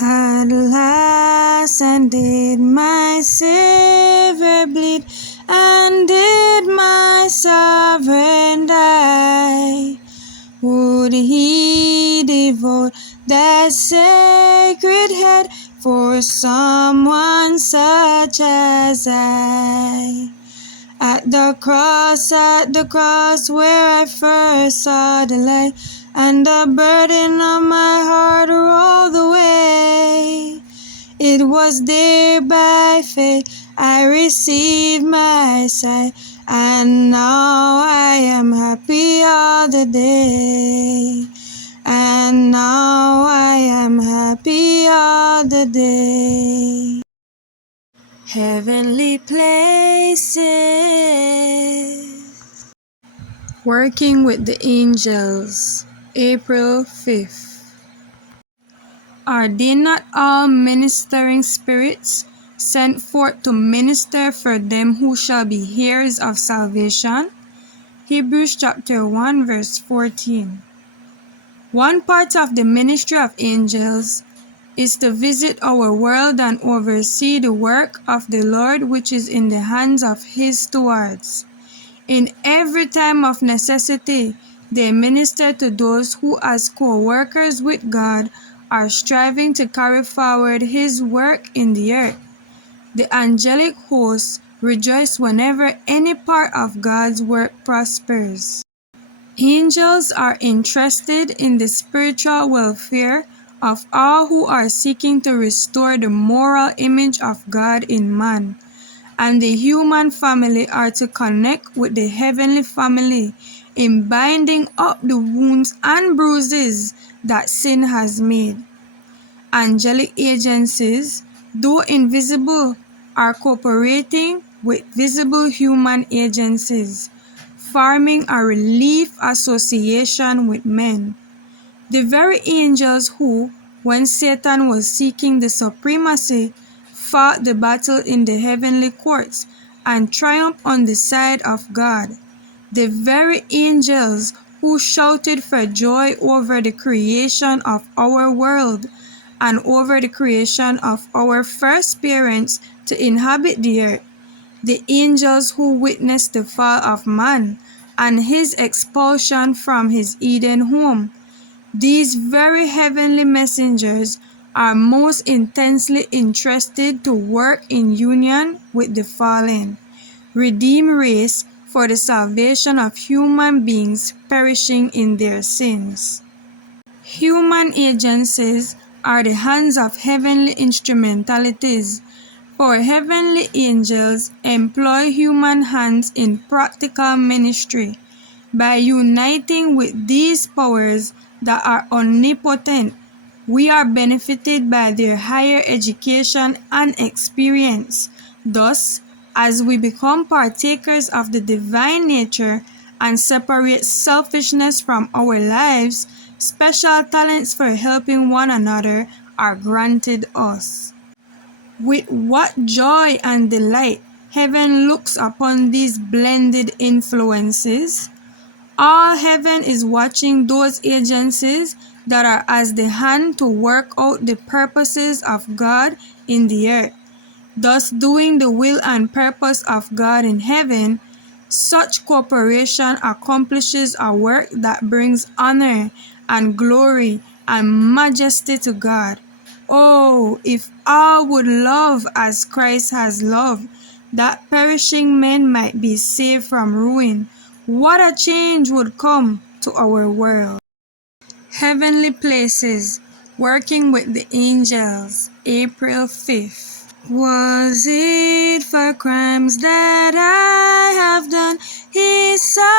At last, and did my Savior bleed, and did my Sovereign die? Would he devote that sacred head for someone such as I? At the cross where I first saw the light, and the burden of my heart rolled away. It was there by faith I received my sight, and now I am happy all the day. And now I am happy all the day. Heavenly places. Working with the angels, April 5th. Are they not all ministering spirits, sent forth to minister for them who shall be heirs of salvation? Hebrews chapter 1 verse 14. One part of the ministry of angels is to visit our world and oversee the work of the Lord which is in the hands of his stewards. In every time of necessity, they minister to those who as co-workers with God are striving to carry forward his work in the earth. The angelic hosts rejoice whenever any part of God's work prospers. Angels are interested in the spiritual welfare of all who are seeking to restore the moral image of God in man, and the human family are to connect with the heavenly family in binding up the wounds and bruises that sin has made. Angelic agencies, though invisible, are cooperating with visible human agencies, forming a relief association with men. The very angels who, when Satan was seeking the supremacy, fought the battle in the heavenly courts and triumphed on the side of God. The very angels who shouted for joy over the creation of our world and over the creation of our first parents to inhabit the earth. The angels who witnessed the fall of man and his expulsion from his Eden home. These very heavenly messengers are most intensely interested to work in union with the fallen, redeemed race for the salvation of human beings perishing in their sins. Human agencies are the hands of heavenly instrumentalities, for heavenly angels employ human hands in practical ministry. By uniting with these powers that are omnipotent, we are benefited by their higher education and experience. Thus, as we become partakers of the divine nature and separate selfishness from our lives, special talents for helping one another are granted us. With what joy and delight heaven looks upon these blended influences. All heaven is watching those agencies that are as the hand to work out the purposes of God in the earth, thus doing the will and purpose of God in heaven. Such cooperation accomplishes a work that brings honor and glory and majesty to God. Oh, if all would love as Christ has loved, that perishing men might be saved from ruin, what a change would come to our world. Heavenly places, working with the angels, April 5th. Was it for crimes that I have done? He saw